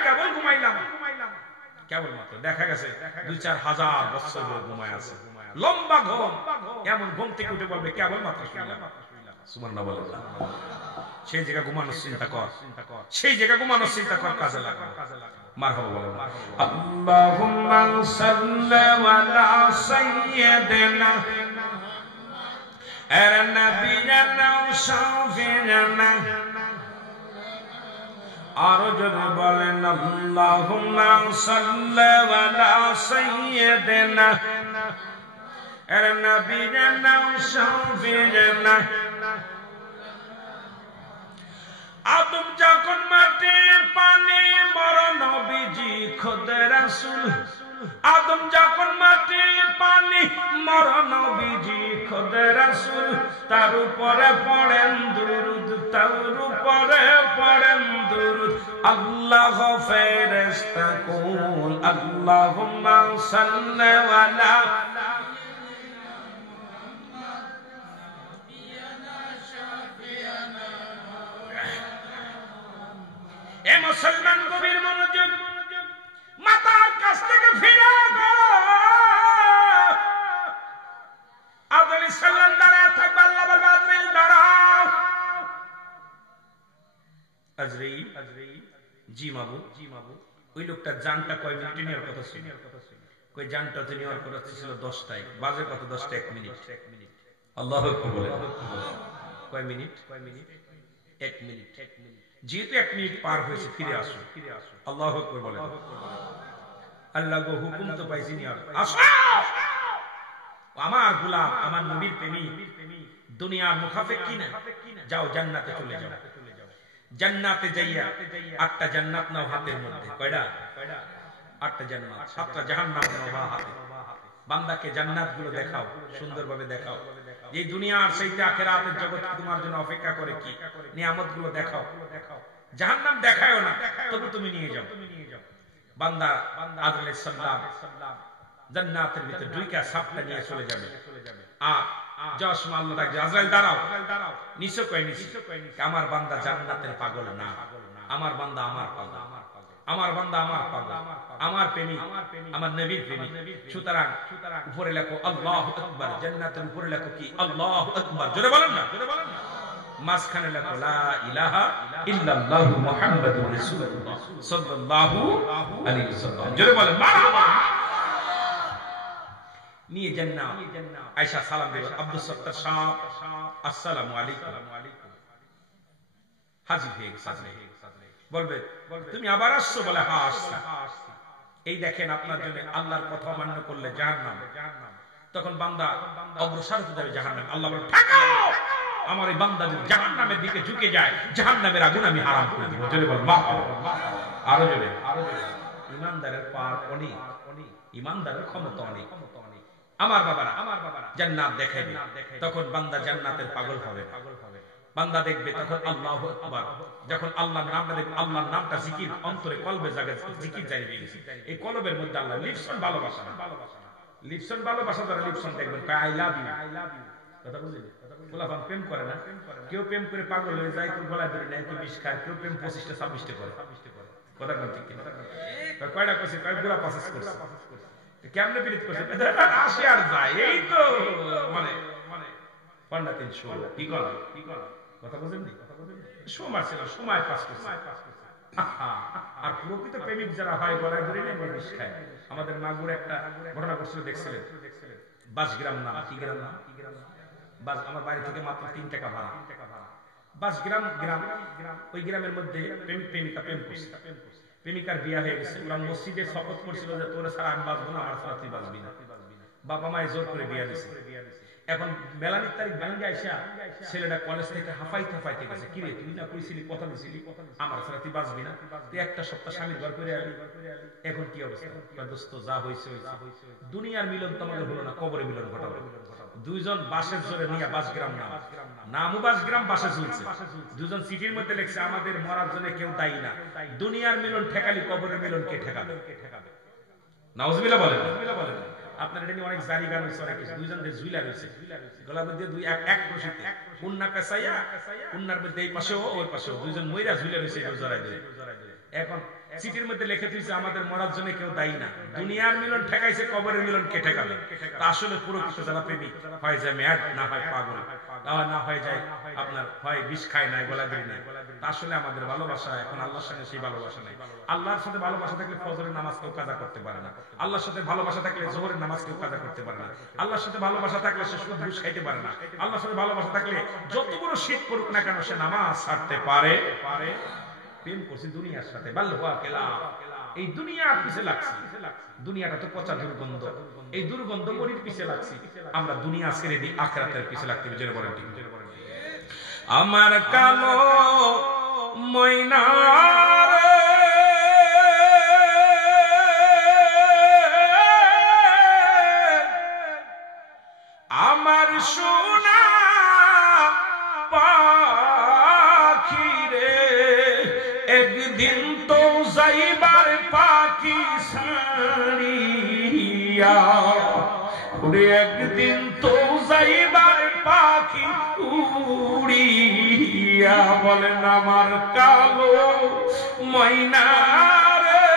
কেবল ঘুমাইলাম কেবল মাত্র দেখা গেছে 2-4 হাজার বছর ঘুমায় আছে লম্বা ঘুম এমন ঘুম থেকে উঠে বলবে কেবল মাত্র শুনলাম সুবহানাল্লাহ বলেন না। সেই জায়গা ঘুমানোর চিন্তা কর, সেই জায়গা ঘুমানোর চিন্তা কর, কাজে লাগা। মারহাবা বলেন। আল্লাহুম্মা সাল্লি আলা সাইয়্যিদিনা আর নবিয়ানা শাফিয়ানা। আর যদি বলেন আল্লাহুম্মা সাল্লি আলা সাইয়্যিদিনা আর নবিয়ানা শাফিয়ানা। আদম যখন মাটি পানি মর নবীজি খোদা রাসূল। আদম যখন মাটি পানি মর নবীজি খোদা রাসূল। তার উপরে পড়েন দুরুদ, তার উপরে পড়েন দুরুদ। আল্লাহ ফেরেশতা কুল আল্লাহুম্মা সাল্লি আলা এ মুসলমান গভীর মনোযোগ, মাতার কাছ থেকে ফিরে আদম আলাইহিস সালাম দাঁড়ায় থাকবে, আল্লাহ বলবে আজরাইল দাঁড়াও। আজরাইল জি মাবুদ, জি মাবুদ। ওই লোকটার জানটা কয় মিনিটে নেওয়ার কথা ছিল? কই জানটা তো নেওয়ার কথা ছিল 10টায়, বাজে কত 10টা 1 মিনিট। আল্লাহু আকবার বলে। কয় মিনিট? 1 মিনিট। যেহেতু 1 মিনিট পার হয়েছে, ফিরে আসো। আল্লাহু আকবার বলে। আল্লাহ গো হুকুম তো পাইছি নি, আসো আমার গোলাম, আমার নবীর প্রেমিক, দুনিয়ার মুখাফেক কি না, যাও জান্নাতে চলে যাও। জান্নাতে যাইয়া 8টা জান্নাত নাও হাতের মধ্যে। কয়টা? 8টা জান্নাত, 7টা জাহান্নাম নাও হাতে। বান্দাকে জান্নাত গুলো দেখাও, সুন্দরভাবে দেখাও। এই দুনিয়ার সেইটা আখিরাতের জগৎ তোমার জন্য অপেক্ষা করে, কি নিয়ামত গুলো দেখাও। জাহান্নাম দেখায়ও না, তবু তুমি নিয়ে যাও। বান্দা আদম আলাইহিস সালাম জান্নাতের ভিতর ঢুইকা সাপটা নিয়ে চলে যাবে। আর যাওয়ার সময় আল্লাহ ডাকবে আজরাইল দাঁড়াও। নিচে কয় নিচে, আমার বান্দা জান্নাতের পাগল না, আমার বান্দা আমার পাগল, আমার বান্দা আমার পাগল, আমার প্রেমিক, আমার নবীর প্রেমিক। সুতরাং উপরে লেখো আল্লাহু আকবার, জান্নাতের উপরে লেখো কি আল্লাহু আকবার, জোরে বলেন না। মাঝখানে লেখো লা ইলাহা ইল্লাল্লাহু মুহাম্মাদুর রাসূলুল্লাহ সাল্লাল্লাহু আলাইহি ওয়াসাল্লাম, জোরে বলেন মারহাবা। নিয়ে জান্নাত আয়েশা সালাম দিল, আব্দুল সত্তার সাহেব আসসালামু আলাইকুম। হাজির হয়ে গেছে, বলবে তুমি আবার আসছো? বলে হ্যাঁ আসছি। এই দেখেন আপনার জন্য আল্লাহর কথা অমান্য করলে জাহান্নাম। তখন বান্দা অগ্রসর হতে যাবে জাহান্নামে। আল্লাহ বলে ঠাকাও, আমার এই বান্দা যদি জাহান্নামের দিকে ঝুঁকে যায়, জাহান্নামের আগুন আমি হারাম করে দেব। জোরে বল আরো জোরে। ইমানদারের পার অনেক, ইমানদারের ক্ষমতা অনেক। আমার বাবারা জান্নাত দেখাইবে, তখন বান্দা জান্নাতের পাগল হবে। বান্দা দেখবে তখন আল্লাহু আকবার, যখন আল্লাহর নামটা দেখবে, আল্লাহর নামটা জিকির অন্তরে কলবে জায়গা জিকির জারি গেছে। এই কলবের মধ্যে আল্লাহ লিপসন ভালোবাসা না, লিপসন ভালোবাসা দ্বারা লিপসন দেখবেন আই লাভ ইউ, কথা বুঝলেন? গোলাপান প্রেম করে না, কেউ প্রেম করে পাগল হয়ে যায়, কেউ গলায় ধরে নেয়, কেউ বিষ খায়, কেউ প্রেম 25টা 26টা করে। কথা বল ঠিক কিনা? কয়টা করছে? কয় গুলা 25 করছে। কেমনে পীড়িত করছে? আসে আর যায়, এই তো মানে পান্ডা 300 কি কর কথা বুঝেন নি? সময় ছিল, সময় পাস করছে। আর প্রকৃত প্রেমিক যারা হয় গলায় ধরে নেয়, বিষ খায়। আমাদের মাগুর একটা ঘটনা করছিল, দেখছিলেন? বাসগ্রাম নাম, কি গ্রাম নাম? আমার বাড়ি থেকে মাত্র 3 টাকা ভাড়া। বাসগ্রাম গ্রাম, ওই গ্রামের মধ্যে প্রেমিক প্রেমিকা প্রেম করছে। প্রেমিকার বিয়ে হয়ে গেছে। ওরা মসজিদে শপথ করছিল যে তোর ছাড়া আমি বাঁচবো না, আমার ছাড়া তুই বাঁচবি না। বাবা মায়ের জোর করে বিয়ে দিছে। এখন মেলানির তারিখ ভাঙ্গে আইসা ছেলেটা কলেজ থেকে হাফাইতে হাফাইতে গেছে, কিরে তুই না কইছিলি, কথা দিছিলি আমার ছাড়া তুই বাঁচবি না, তুই একটা সপ্তাহ স্বামীর ঘর করে আলি, এখন কি অবস্থা? দোস্ত যা হয়েছে হয়েছে, দুনিয়ার মিলন তোমাদের হলো না, কবরে মিলন ঘটাবো। দুইজন বাসের জোরে নিয়ে বাসগ্রাম নাম, নামও বাসগ্রাম, বাসে ঝুলছে। দুজন সিটির মধ্যে লেখছে আমাদের মরার জন্য কেউ দায়ী না, দুনিয়ার মিলন ঠেকালি, কবরের মিলন কে ঠেকাবে? নাউজুবিল্লাহ বলেন। আপনার এটা নিয়ে অনেক জারি গান হয়েছে, অনেক কিছু। দুইজন ঝুইলা রয়েছে, গলার মধ্যে দুই এক প্রসিদ্ধ উন্না পেঁচাইয়া, উন্নার মধ্যে এই পাশেও ওই পাশেও দুইজন মইরা ঝুইলা রয়েছে, এটা জড়াই ধরে। এখন চিঠির মধ্যে লিখে দিয়েছে আমাদের মরার জন্য কেউ দায়ী না, দুনিয়ার মিলন ঠেকাইছে, কবরের মিলন কে ঠেকাবে? তা আসলে প্রকৃত যারা প্রেমিক হয় যায় ম্যাড, না হয় পাগল, না হয়ে যায় আপনার হয় বিষ খায় নাই, গলাধরি নাই। আসলে আমাদের ভালোবাসা এখন আল্লাহর সঙ্গে সেই ভালোবাসা নাই। আল্লাহর সাথে ভালোবাসা থাকলে ফজরের নামাজ কেউ কাজা করতে পারে না, আল্লাহর সাথে ভালোবাসা থাকলে জোহরের নামাজ কেউ কাজা করতে পারে না, আল্লাহর সাথে ভালোবাসা থাকলে সে সুদ ঘুষ খাইতে পারে না, আল্লাহর সাথে ভালোবাসা থাকলে যত বড় শীত পড়ুক না কেন সে নামাজ ছাড়তে পারে। প্রেম করছি দুনিয়ার সাথে, এই দুনিয়ার পিছে লাগছি, দুনিয়াটা তো পচা দুর্গন্ধ, এই দুর্গন্ধ মরির পিছে লাগছি, আমরা দুনিয়া ছেড়ে দিই আখিরাতের পিছে লাগতে জেনে বলেন ঠিক। আমার কালো ময়না আমার সোনা পাখি রে, একদিন তো যাইবার পাখি ছাড়িয়া, একদিন তো যাইবার পাখি উড়িয়া, বলেন আমার কালো ময়না রে,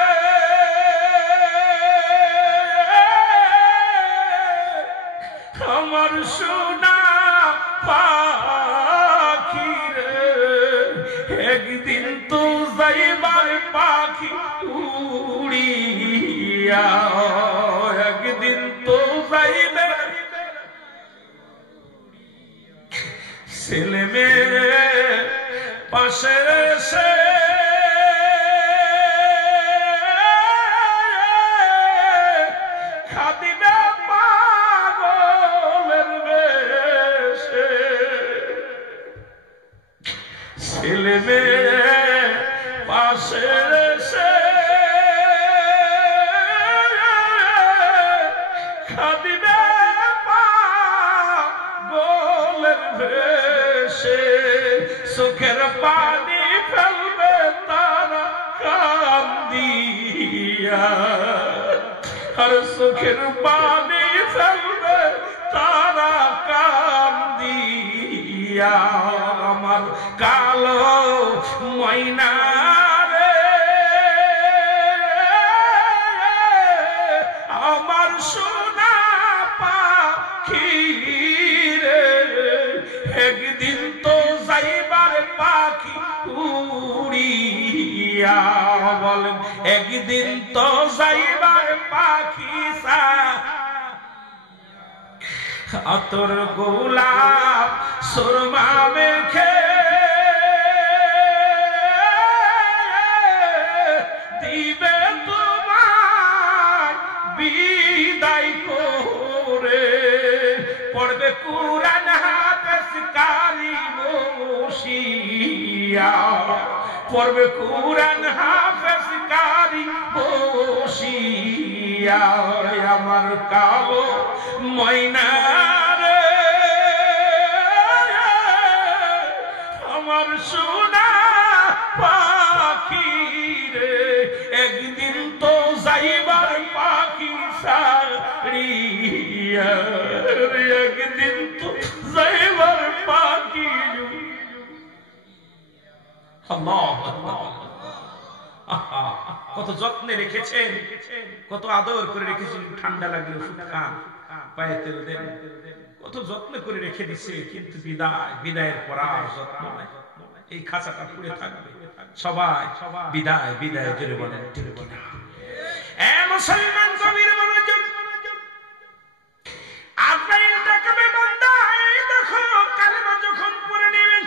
আমার সোনা পাখি রে, একদিন তো যাইবার পাখি উড়িয়া, একদিন তো যাইবে ছেলে মেয়ে পাশে এসে খাদিবে পাগলের বেশে, ছেলে মেয়ে পাশে এসে খাদিবে পাগলের বেশে, চোখের পানি ফেলবে তারা কান্দিয়া, আর চোখের পানি ফেলবে তারা কান্দিয়া, আমার কালো ময়না রে, আমার সোনা পাখি রে, একদিন তো যাইবার পাখি উড়িয়া, বলেন একদিন তো যাইবার পাখি আতর গোলাপ সুরমা মেখে দিবে তোমার বিদায় করে, পড়বে কুরআন হাফেজ কারি বসিয়া, পড়বে কুরআন হাফেজ কারি বসিয়া, আমার কালো ময়না রে, আমার সোনা পাখি রে, একদিন তো যাইবার পাখি ছাড়িয়া, একদিন তো যাইবার পাখি। কত যত্নে রেখেছেন, কত আদর করে রেখেছেন, ঠান্ডা লাগলে ওষুধ খান, পায়ে তেল দেন, কত যত্ন করে রেখে দিছে, কিন্তু বিদায়ের পর আর যত্ন নাই, এই খাঁচাটা পুড়ে থাকবে, সবাই বিদায় বিদায় জোরে বলেন ঠিক কিনা? মুসলমান কবির মনোযোগ, আজরাইল ডাকবে বান্দা, এই দেখো কালেমা যখন পড়ে নেবেন,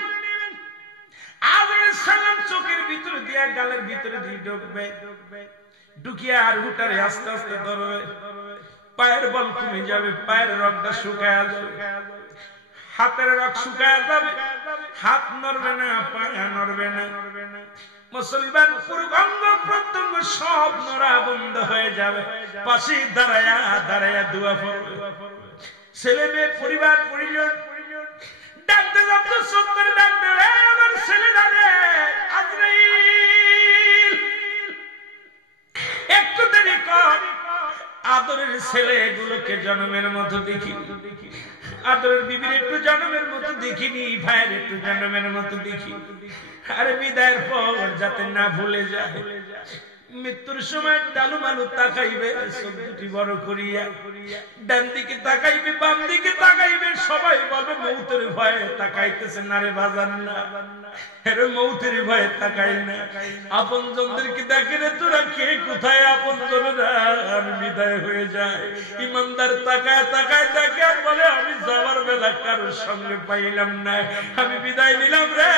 আজরাইল সালাম চোখের ভিতরে দিয়া গালের ভিতরে দিয়ে ঢুকবে, ঢুকিয়ে আর হুটারে আস্তে আস্তে ধরবে, পায়ের বল কমে যাবে, পায়ের রগটা শুকায় আসবে, হাতের রগ শুকায় যাবে, হাত নড়বে না, পা নড়বে না, মুসলমান পুরো অঙ্গ প্রত্যঙ্গ সব নড়া বন্ধ হয়ে যাবে, পাশে দাঁড়ায়া দাঁড়ায়া দোয়া পড়বে, ছেলে মেয়ে পরিবার পরিজন ডাকতে ডাকতে সত্তর ডাকতে, আমার ছেলে দাঁড়ে আজরাইল একটু দেরি কর, আদরের ছেলেগুলোকে জন্মের মতো দেখি, আদরের বিবির একটু জন্মের মতো দেখিনি, ভাইয়ের একটু জন্মের মতো দেখি, আরে বিদায়ের পর যাতে না ভুলে যায়, মৃত্যুর সময় ডালু মালু তাকাইবে, চোখ দুটি বড় করিয়া ডান দিকে তাকাইবে, বাম দিকে তাকাইবে, সবাই বলবে মৌতের ভয়ে তাকাইতেছে না রে বাজান না, এর মৌতের ভয়ে তাকাই না। আপন জনদেরকে দেখে রে তোরা কে কোথায়, আপন জনেরা আমি বিদায় হয়ে যায়। ইমানদার তাকায় তাকায় দেখে আর বলে আমি যাবার বেলা কারোর সঙ্গে পাইলাম না, আমি বিদায় নিলাম রে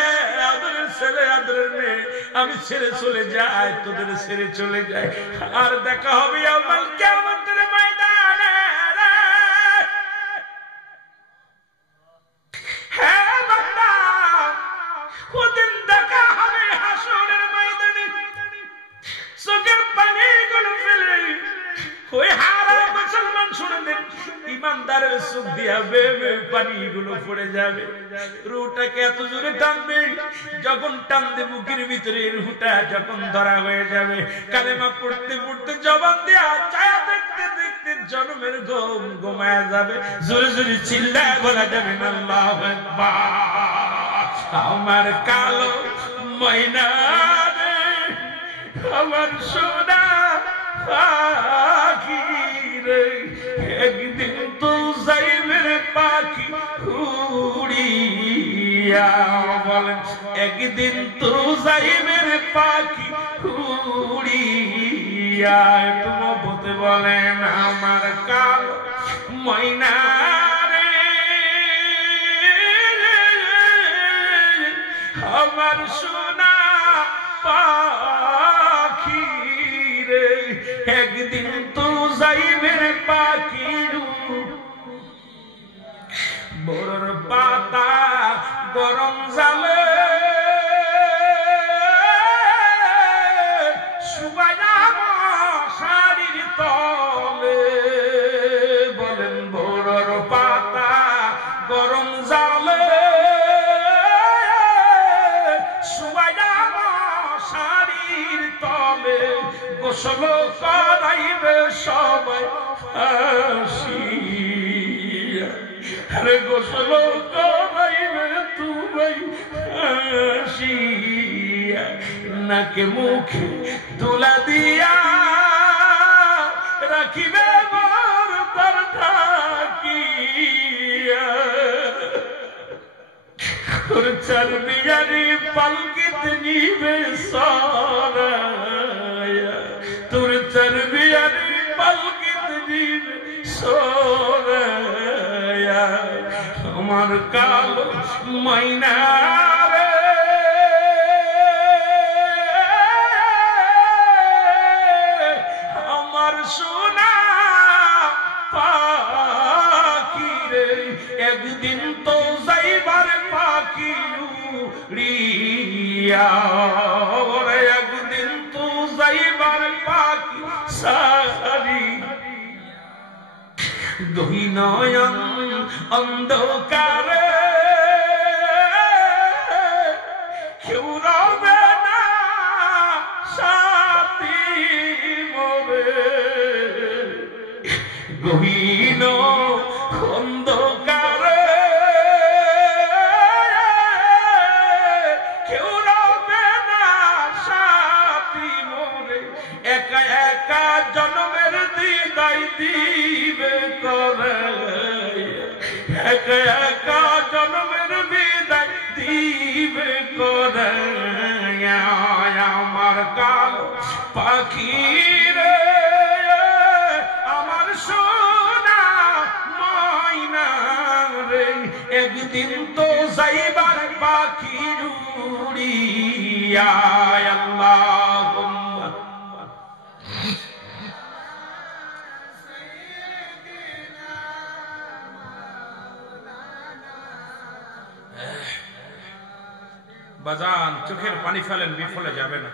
আদরের ছেলে আদরের মেয়ে, আমি ছেড়ে চলে যাই, তোদের ছেড়ে চলে যায়, আর দেখা হবে ইয়াউমাল কিয়ামতের ময়দানে। হ্যাঁ বান্দা, ওদিন দেখা হবে হাসরের ময়দানে। চোখের পানিগুলো ফেলে ওই হারা মুসলমান শুনে দেন, ইমানদারের চোখ দিয়া বেবে পানিগুলো পড়ে যাবে। রুহটাকে এত জোরে টানবে, যখন টানবে বুকের ভিতরে রুহটা যখন ধরা হয়ে যাবে, কালেমা পড়তে পড়তে জবান দিয়া ছায়া দেখতে দেখতে জন্মের ঘুম ঘুমায়া যাবে। জোরে জোরে চিল্লায় বলা যাবে না আল্লাহু আকবার। আমার কালো ময়না রে, আমার সোনা পাখি রে, একদিন তো যাইবে রে পাখি উড়িয়া, বলেন একদিন তো যাইবে রে পাখি উড়িয়া। একটু মহব্বতে বলেন আমার কালো ময়না রে, আমার সোনা পাখি রে, একদিন তো যাইবে রে পাখি। বড়র পাতা গরম জালে শুকায়া মশারির তলে, বলেন বড়র পাতা গরম জালে শুকায়া মশারির তলে, গোসল করাইবে সবাই আসিয়া, আরে গোসল করাইবে তুমি আসিয়া, নাকে মুখে তুলা দিয়া রাখিবে মোর তার থাকিয়া, তোর চর্বিয়ারি পালকিতে নিবে সরায়া, তোর চর্বিয়ারি পালকিতে নিবে সরায়া। আমার কালো ময়না রে, আমার সোনা পাখি রে, একদিন তো যাইবার পাখি উড়িয়া, একদিন তো যাইবার পাখি সারি। দুই নয়ন অন্ধকারে কেউ রবে না সাথী মোরে, গহীন অন্ধকারে কেউ রবে না সাথী মোরে, একা একা জন্মের দিদাই দিবে করে, একা একা জন্মের বিদায় দিবে করে। আমার কালো পাখি রে, আমার সোনা ময়না রে, একদিন তো যাইবার পাখি উড়িয়া। আল্লাহুম্মা বাজান, চোখের পানি ফেলেন, বিফলে যাবে না।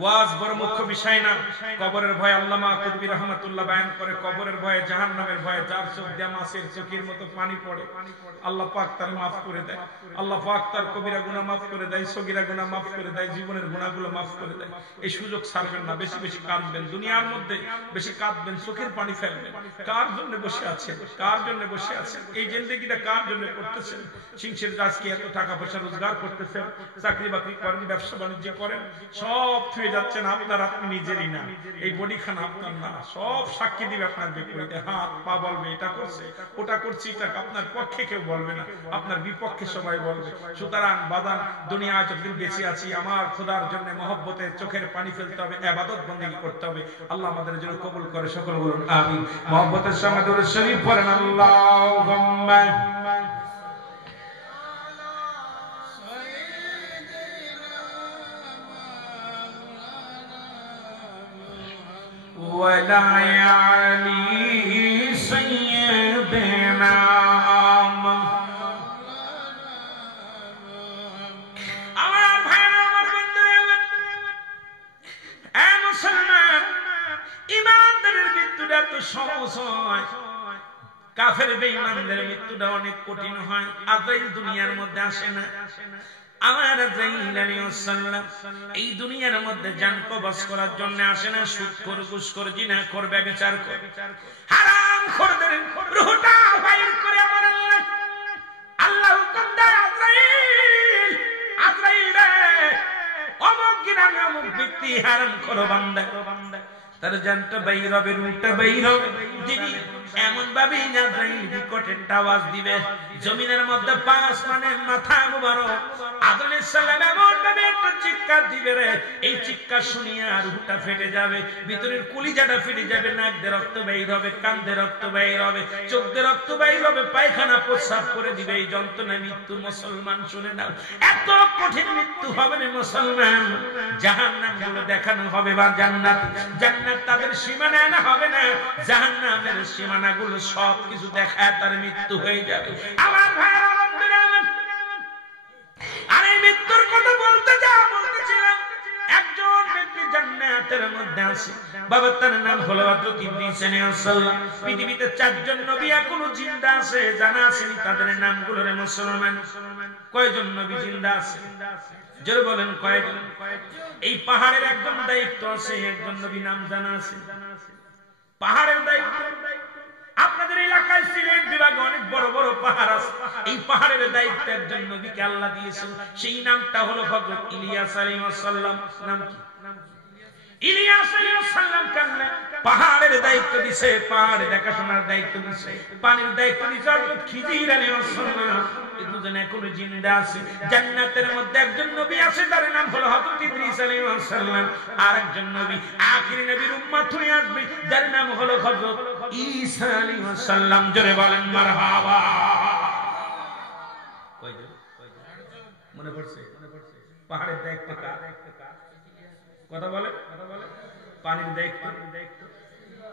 ওয়াজ বড় মুখ্য বিষয় না। কবরের ভয় আল্লামা কুতুবী রাহমাতুল্লাহ বয়ান করে, কবরের ভয়ে, জাহান্নামের ভয়ে যার চোখ দিয়ে মাছের চোখের মতো পানি পড়ে, আল্লাহ পাক তার মাফ করে দেয়। আল্লাহ পাক তার কবিরা গুনাহ মাফ করে দেয়, সগীরা গুনাহ মাফ করে দেয়, জীবনের গুনাহগুলো মাফ করে দেয়। এই সুযোগ ছাড়বেন না। বেশি বেশি কাঁদবেন, দুনিয়ার মধ্যে বেশি কাঁদবেন, চোখের পানি ফেলবেন। কার জন্য বসে আছেন? কার জন্য বসে আছেন? এই জিন্দেগিটা কার জন্য করতেছেন? সিংসের আজকে এত টাকা পয়সা রোজগার করতেছেন, চাকরি বাকরি করেন, ব্যবসা বাণিজ্য করেন, সব থুয়ে যাচ্ছেন আপনার, আপনি নিজেরই না, এই বডিখানা আপনার না, সব সাক্ষী দিবে আপনার বিপরীতে। হাত পা বলবে এটা করছে ওটা করছে, এটা আপনার পক্ষে কেউ বলবে না, আপনার বিপক্ষে সবাই বলবে। সুতরাং বাদান, দুনিয়ায় যতদিন বেঁচে আছি আমার খোদার জন্য মহব্বতে চোখের পানি ফেলতে হবে, ইবাদত বندگی করতে হবে। আল্লাহ আমাদের জন্য কবুল করে, সকল বলুন আমিন। মহব্বতের সঙ্গে দুরূদ শরীফ পড়েন আল্লাহুম্মা ওয়ালা আলি সাইয়্যিদিনা। আমার ভাইরা, আমার বন্ধুরা, এ মুসলমান, ঈমানদারের মৃত্যুটা তো সহজ হয়, কাফের বেঈমানদের মৃত্যুটা অনেক কঠিন হয়। আজরাইল দুনিয়ার মধ্যে আসে না। আমার আজরাইল আলাইহিস সালাম এই দুনিয়ার মধ্যে জান কবজ করার জন্য আসে না। সুদখোর, ঘুষখোর, জিনাখোর, ব্যভিচারখোর, হারামখোরদের রূহটা বাইর করে আমার আল্লাহ হুকুম দেয়, আজরাইল, আজরাইল রে, অমুক গ্রামে অমুক ব্যক্তি হারামখোর বান্দা, তার জানটা বাইর হবে, রূহটা বাইর হবে। যিনি এমন ভাবে আজরাইল বিকটের আওয়াজ দিবে, জমিনের মধ্যে 5 মানের মাথা মুবারক আদম আলাইহিস সালাম এমন ভাবে একটা চিৎকার দিবে রে, এই চিৎকার শুনিয়া রূহটা ফেটে যাবে, ভিতরের কলিজাটা ফেটে যাবে, নাক দিয়ে রক্ত বের হবে, কান দিয়ে রক্ত বের হবে, চোখ দিয়ে রক্ত বের হবে, পায়খানা প্রস্রাব করে দিবে। এই যন্ত্রণা মৃত্যু মুসলমান শুনে নাও, এত কঠিন মৃত্যু হবে না মুসলমান। জাহান্নাম গুলো দেখানো হবে বা জান্নাত, জান্নাত তাদের সীমানা না হবে না, জাহান্নামের সীমানা গুলো সবকিছু দেখায় তার মৃত্যু হয়ে যাবে। আমার ভাইরা, আর এই মৃত্যুর কথা বলতেছিলাম, একজন ব্যক্তি জান্নাতের মধ্যে আছে, বাবা তার নাম হলো হযরত ইদ্রিস আলাইহিস সালাম। পৃথিবীতে 4 জন নবী এখনো জিন্দা আছে, জানা আছে তাদের নামগুলো রে মুসলমান? কয়জন নবী জিন্দা আছে? জোরে বলেন কয়জন? এই পাহাড়ের একজন দায়িত্ব আছে, একজন নবী নাম জানা আছে? পাহাড়ের দায়িত্ব আপনাদের এলাকায় সিলেট বিভাগে অনেক বড় বড় পাহাড় আছে, এই পাহাড়ের দায়িত্ব একজন নবীকে আল্লাহ দিয়েছেন, সেই নামটা হলো হযরত ইলিয়াস আলাইহিস সালাম। নাম কি? ইলিয়াস আলাইহিস সালাম কান্না পাহাড়ের দায়িত্ব দিছে, পাহাড় দেখাশোনার দায়িত্ব দিছে, পানির দায়িত্ব দিছে হযরত খিজির আলাইহিস সালাম। এই দুজন এখনো জিন্দা আছে। জান্নাতের মধ্যে একজন নবী আছে, তার নাম হলো হযরত ইদ্রিস আলাইহিস সালাম। আর একজন নবী আখিরি নবীর উম্মত হয়ে আসবে, যার নাম হলো হযরত ঈসা আলাইহিস সালাম। জোরে বলেন মারহাবা। কয়জন? মনে পড়ছে? পাহাড়ের দায়িত্ব কার? কথা বলে, পানির দায়িত্ব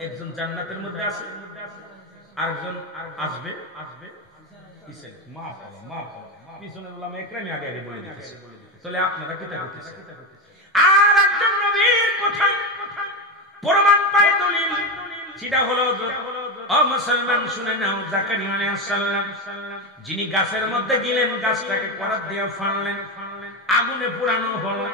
একজন জান্নাতের মধ্যে আছে, আরেকজন আসবে, পিছনের উলামা একরামই আগে আগে বলে দিতেছে, তাহলে আপনারা কি তা করতেছেন? আর একজন নবীর কথা প্রমাণ পায়, দলিল, সেটা হলো ও মুসলমান শুনে নাও, জাকারিয়া আলাইহিস সালাম, যিনি গাছের মধ্যে গেলেন, গাছটাকে করাত দিয়ে ফাড়লেন, আগুনে পোড়ানো হলো,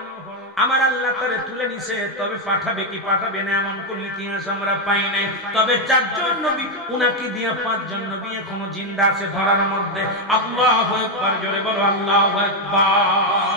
আমার আল্লাহ তারে তুলে নিছে, তবে পাঠাবে কি পাঠাবে না এমন কোন ইতিহাস আমরা পাই নাই। তবে 4 জন নবী, উনাকে দিয়ে 5 জন নবী এখনো জিন্দা আছে ধরার মধ্যে। আল্লাহু আকবার, জোরে বলো আল্লাহু আকবার।